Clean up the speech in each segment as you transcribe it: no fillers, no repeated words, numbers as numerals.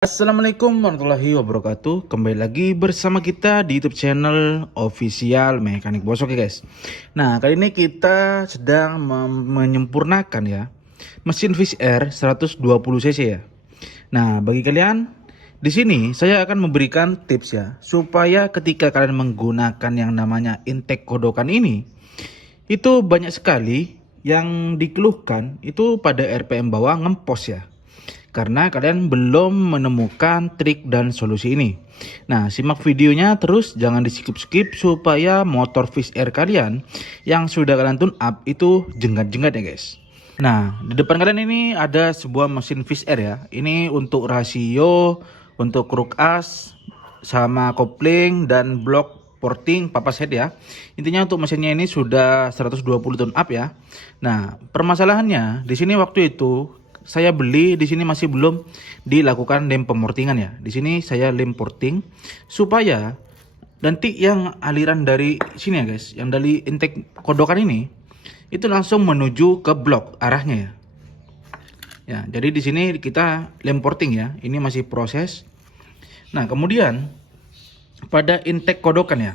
Assalamualaikum warahmatullahi wabarakatuh. Kembali lagi bersama kita di YouTube channel Official Mekanik Bosok ya guys. Nah, kali ini kita sedang menyempurnakan ya mesin Fish Air 120 cc ya. Nah, bagi kalian di sini saya akan memberikan tips ya supaya ketika kalian menggunakan yang namanya intake kodokan ini itu banyak sekali yang dikeluhkan itu pada RPM bawah ngempos ya, karena kalian belum menemukan trik dan solusi ini. Nah, simak videonya terus, jangan di skip-skip supaya motor Fish Air kalian yang sudah kalian tune up itu jenggat-jenggat ya guys. Nah, di depan kalian ini ada sebuah mesin Fish Air ya. Ini untuk rasio, untuk kruk as, sama kopling dan blok porting papas head ya. Intinya untuk mesinnya ini sudah 120 tune up ya. Nah, permasalahannya di sini waktu itu saya beli di sini masih belum dilakukan lem pemortingan ya. Di sini saya lem porting supaya nanti yang aliran dari sini ya guys, yang dari intake kodokan ini itu langsung menuju ke blok arahnya ya. Ya, jadi di sini kita lem porting ya. Ini masih proses. Nah, kemudian pada intake kodokan ya.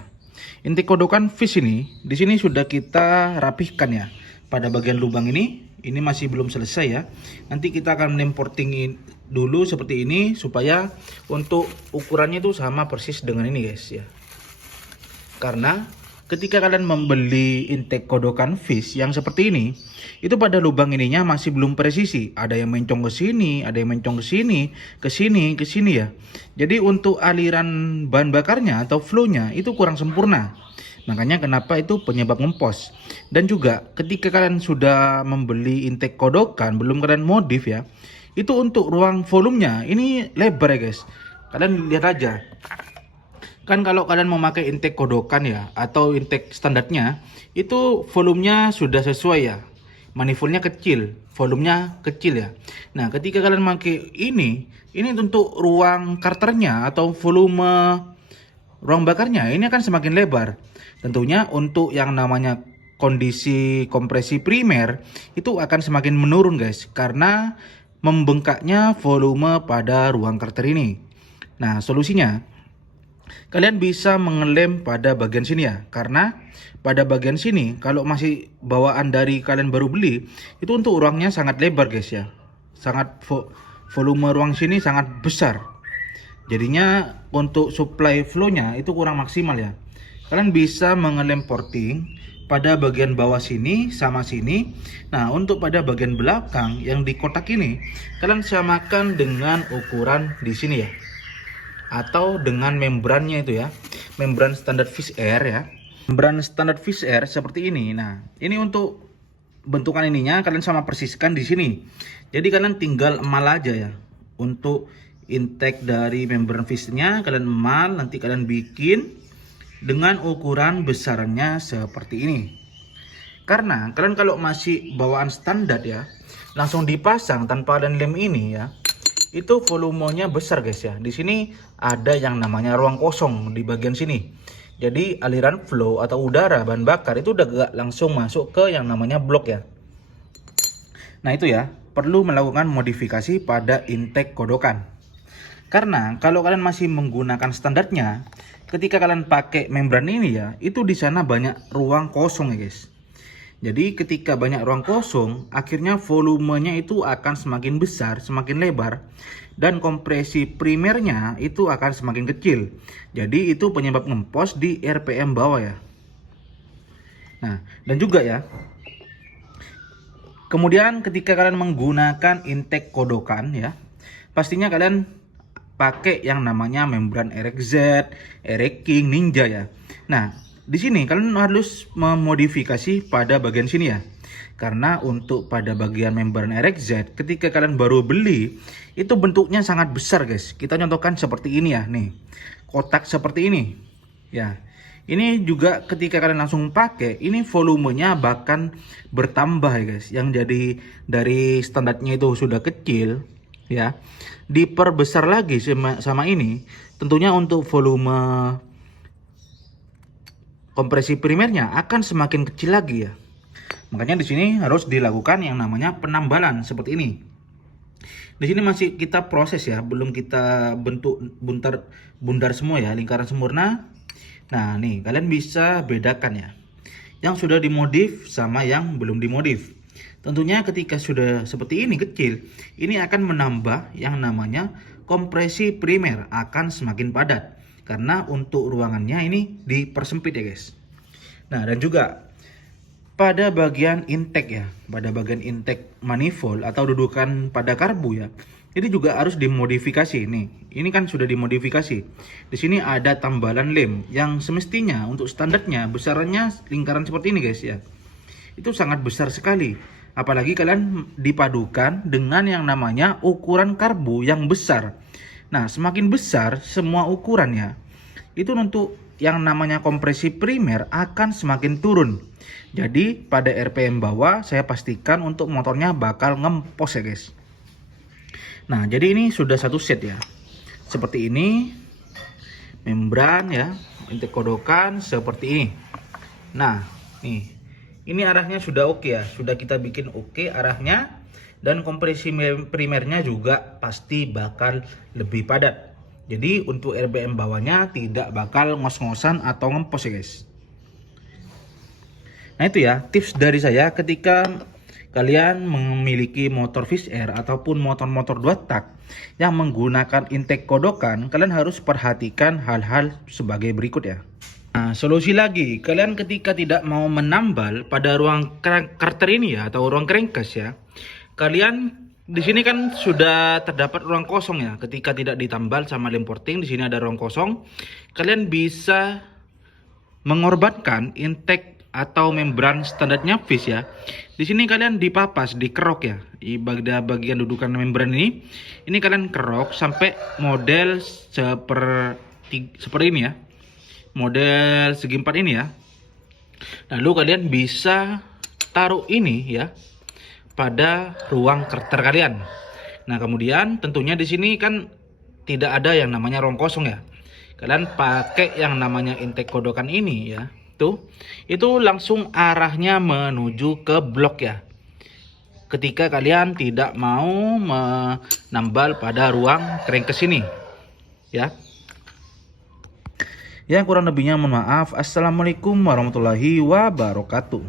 Intake kodokan fish ini di sini sudah kita rapihkan ya. Pada bagian lubang ini masih belum selesai ya. Nanti kita akan portingin dulu seperti ini supaya untuk ukurannya itu sama persis dengan ini guys ya. Karena ketika kalian membeli intake kodokan fish yang seperti ini, itu pada lubang ininya masih belum presisi. Ada yang mencong ke sini, ada yang mencong ke sini, ke sini ya. Jadi untuk aliran bahan bakarnya atau flow-nya itu kurang sempurna. Makanya kenapa itu penyebab ngempos. Dan juga ketika kalian sudah membeli intake kodokan, belum kalian modif ya, itu untuk ruang volumenya ini lebar ya guys. Kalian lihat aja. Kan kalau kalian memakai intake kodokan ya, atau intake standarnya, itu volumenya sudah sesuai ya. Manifoldnya kecil, volumenya kecil ya. Nah, ketika kalian pakai ini untuk ruang karternya atau volume ruang bakarnya ini akan semakin lebar. Tentunya untuk yang namanya kondisi kompresi primer itu akan semakin menurun guys, karena membengkaknya volume pada ruang karter ini. Nah, solusinya kalian bisa mengelem pada bagian sini ya, karena pada bagian sini kalau masih bawaan dari kalian baru beli itu untuk ruangnya sangat lebar guys ya, sangat volume ruang sini sangat besar, jadinya untuk supply flow-nya itu kurang maksimal ya. Kalian bisa mengelem porting pada bagian bawah sini sama sini. Nah, untuk pada bagian belakang yang di kotak ini kalian samakan dengan ukuran di sini ya, atau dengan membrannya itu ya, membran standar Fish Air ya. Membran standar Fish Air seperti ini. Nah, ini untuk bentukan ininya kalian sama persiskan di sini. Jadi kalian tinggal emal aja ya. Untuk intake dari membran fishnya kalian emal, nanti kalian bikin dengan ukuran besarnya seperti ini. Karena kalian kalau masih bawaan standar ya, langsung dipasang tanpa ada lem ini ya, itu volumenya besar guys ya. Di sini ada yang namanya ruang kosong di bagian sini. Jadi aliran flow atau udara bahan bakar itu udah gak langsung masuk ke yang namanya blok ya. Nah, itu ya, perlu melakukan modifikasi pada intake kodokan. Karena kalau kalian masih menggunakan standarnya, ketika kalian pakai membran ini ya, itu di sana banyak ruang kosong ya guys. Jadi ketika banyak ruang kosong, akhirnya volumenya itu akan semakin besar, semakin lebar, dan kompresi primernya itu akan semakin kecil. Jadi itu penyebab ngempos di RPM bawah ya. Nah, dan juga ya, kemudian ketika kalian menggunakan intake kodokan ya, pastinya kalian pakai yang namanya membran RXZ, RX King, Ninja ya. Nah, di sini kalian harus memodifikasi pada bagian sini ya. Karena untuk pada bagian membran RXZ ketika kalian baru beli itu bentuknya sangat besar guys. Kita contohkan seperti ini ya, nih. Kotak seperti ini. Ya. Ini juga ketika kalian langsung pakai, ini volumenya bahkan bertambah ya guys. Yang jadi dari standarnya itu sudah kecil ya, diperbesar lagi sama ini. Tentunya untuk volume kompresi primernya akan semakin kecil lagi ya. Makanya di sini harus dilakukan yang namanya penambalan seperti ini. Di sini masih kita proses ya, belum kita bentuk bundar semua ya, lingkaran sempurna. Nah, nih kalian bisa bedakan ya, yang sudah dimodif sama yang belum dimodif. Tentunya ketika sudah seperti ini kecil, ini akan menambah yang namanya kompresi primer, akan semakin padat. Karena untuk ruangannya ini dipersempit ya guys. Nah, dan juga pada bagian intake ya, pada bagian intake manifold atau dudukan pada karbu ya, ini juga harus dimodifikasi nih. Ini kan sudah dimodifikasi. Di sini ada tambalan lem yang semestinya untuk standarnya besarannya lingkaran seperti ini guys ya. Itu sangat besar sekali. Apalagi kalian dipadukan dengan yang namanya ukuran karbu yang besar. Nah, semakin besar semua ukurannya, itu untuk yang namanya kompresi primer akan semakin turun. Jadi pada RPM bawah saya pastikan untuk motornya bakal ngempos ya guys. Nah, jadi ini sudah satu set ya. Seperti ini membran ya, intake kodokan seperti ini. Nah, nih. Ini arahnya sudah oke ya, sudah kita bikin oke arahnya, dan kompresi primernya juga pasti bakal lebih padat. Jadi untuk RPM bawahnya tidak bakal ngos-ngosan atau ngempos ya guys. Nah itu ya tips dari saya ketika kalian memiliki motor Fish Air ataupun motor-motor 2 tak yang menggunakan intake kodokan, kalian harus perhatikan hal-hal sebagai berikut ya. Nah, solusi lagi, kalian ketika tidak mau menambal pada ruang karter ini ya, atau ruang crankcase ya, kalian di sini kan sudah terdapat ruang kosong ya. Ketika tidak ditambal sama lem porting, di sini ada ruang kosong. Kalian bisa mengorbankan intake atau membran standarnya Fish ya. Di sini kalian dipapas, dikerok ya. Di bagian dudukan membran ini kalian kerok sampai model seperti ini ya. Model segi 4 ini ya. Lalu kalian bisa taruh ini ya pada ruang karter kalian. Nah, kemudian tentunya di sini kan tidak ada yang namanya ruang kosong ya. Kalian pakai yang namanya intake kodokan ini ya. Itu langsung arahnya menuju ke blok ya. Ketika kalian tidak mau menambal pada ruang crankcase ini ya. Ya, kurang lebihnya mohon maaf. Assalamualaikum warahmatullahi wabarakatuh.